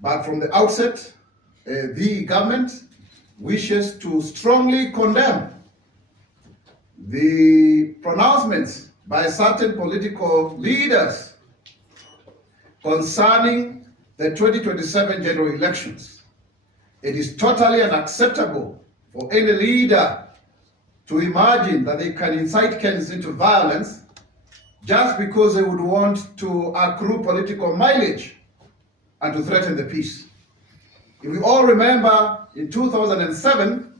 But from the outset, the government wishes to strongly condemn the pronouncements by certain political leaders concerning the 2027 general elections. It is totally unacceptable for any leader to imagine that they can incite Kenyans into violence just because they would want to accrue political mileage and to threaten the peace. If we all remember, in 2007,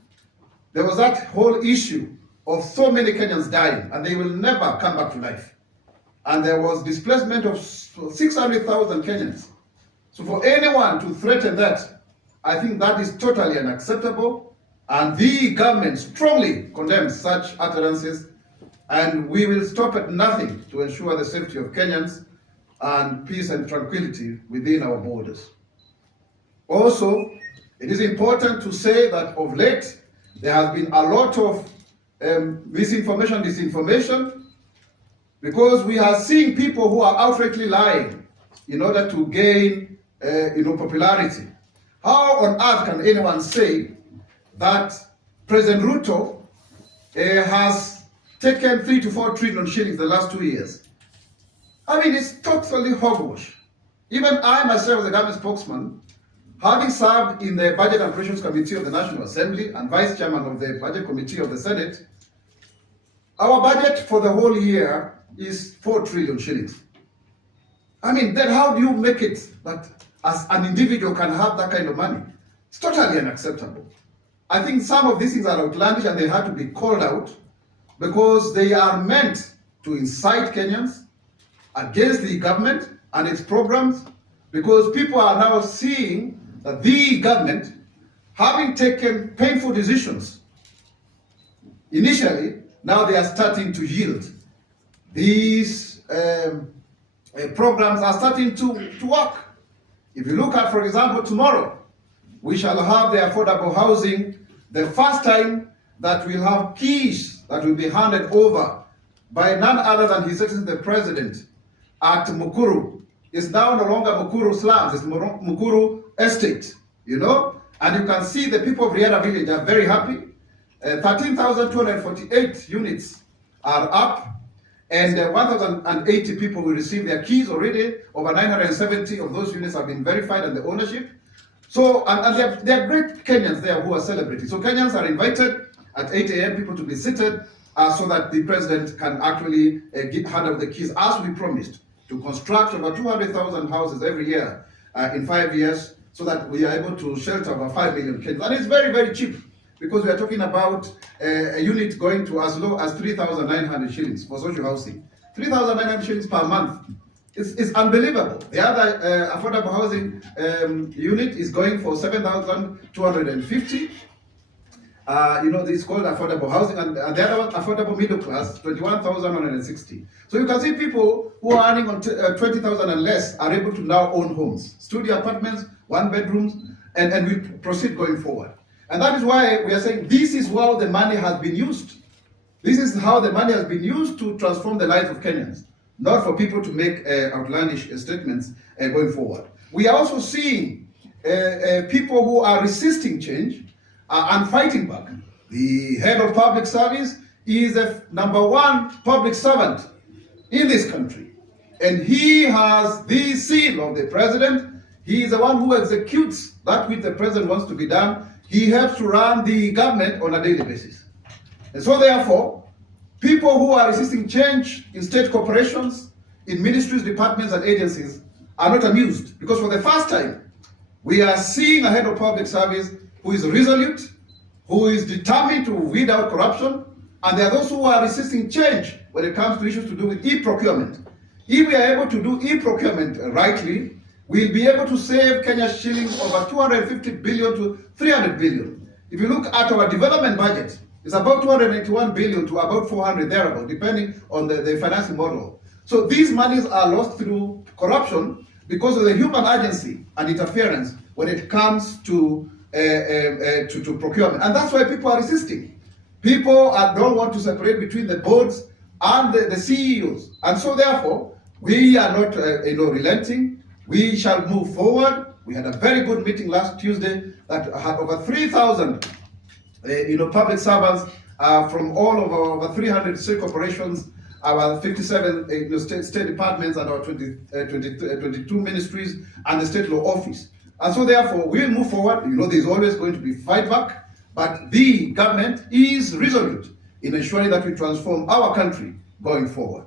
there was that whole issue of so many Kenyans dying, and they will never come back to life. And there was displacement of 600,000 Kenyans. So for anyone to threaten that, I think that is totally unacceptable, and the government strongly condemns such utterances, and we will stop at nothing to ensure the safety of Kenyans and peace and tranquility within our borders. Also, it is important to say that of late, there has been a lot of misinformation, disinformation, because we are seeing people who are outrightly lying in order to gain popularity. How on earth can anyone say that President Ruto has taken 3 to 4 trillion shillings the last 2 years? I mean, it's totally hogwash. Even I myself, as a government spokesman, having served in the Budget and Appropriations Committee of the National Assembly and Vice Chairman of the Budget Committee of the Senate, our budget for the whole year is 4 trillion shillings. I mean, then how do you make it that as an individual can have that kind of money? It's totally unacceptable. I think some of these things are outlandish and they have to be called out because they are meant to incite Kenyans against the government and its programs, because people are now seeing that the government, having taken painful decisions initially, now they are starting to yield. These programs are starting to work. If you look at, for example, tomorrow, we shall have the affordable housing, the first time that we'll have keys that will be handed over by none other than His Excellency the President at Mukuru. It's now no longer Mukuru slums, it's Mukuru estate, you know? And you can see the people of Riara village are very happy. 13,248 units are up, and 1,080 people will receive their keys already. Over 970 of those units have been verified and the ownership. So, and there are great Kenyans there who are celebrating. So Kenyans are invited at 8 a.m. people to be seated so that the president can actually hand over the keys, as we promised, to construct over 200,000 houses every year in 5 years, so that we are able to shelter over 5 million Kenyans. And it's very, very cheap, because we are talking about a unit going to as low as 3,900 shillings for social housing. 3,900 shillings per month. It's unbelievable. The other affordable housing unit is going for 7,250. It's called affordable housing, and the other one, affordable middle class, 21,160. So you can see people who are earning on 20,000 and less are able to now own homes, studio apartments, 1 bedrooms, and we proceed going forward. And that is why we are saying this is how the money has been used. This is how the money has been used to transform the lives of Kenyans, not for people to make outlandish statements going forward. We are also seeing people who are resisting change and fighting back. The head of public service is the #1 public servant in this country. And he has the seal of the president. He is the one who executes that which the president wants to be done. He helps to run the government on a daily basis. And so therefore, people who are resisting change in state corporations, in ministries, departments, and agencies are not amused, because for the first time, we are seeing a head of public service who is resolute, who is determined to weed out corruption, and there are those who are resisting change when it comes to issues to do with e-procurement. If we are able to do e-procurement rightly, we'll be able to save Kenya shillings over 250 billion to 300 billion. If you look at our development budget, it's about 281 billion to about 400 thereabout, depending on the financing model. So these monies are lost through corruption because of the human agency and interference when it comes to procurement. And that's why people are resisting. People don't want to separate between the boards and the CEOs. And so therefore, we are not relenting. We shall move forward We had a very good meeting last Tuesday that had over 3,000 public servants from all over 300 state corporations, our 57 state departments, and our 22 ministries, and the state law office. And so therefore, we'll move forward. There's always going to be fight back, but the government is resolute in ensuring that we transform our country going forward.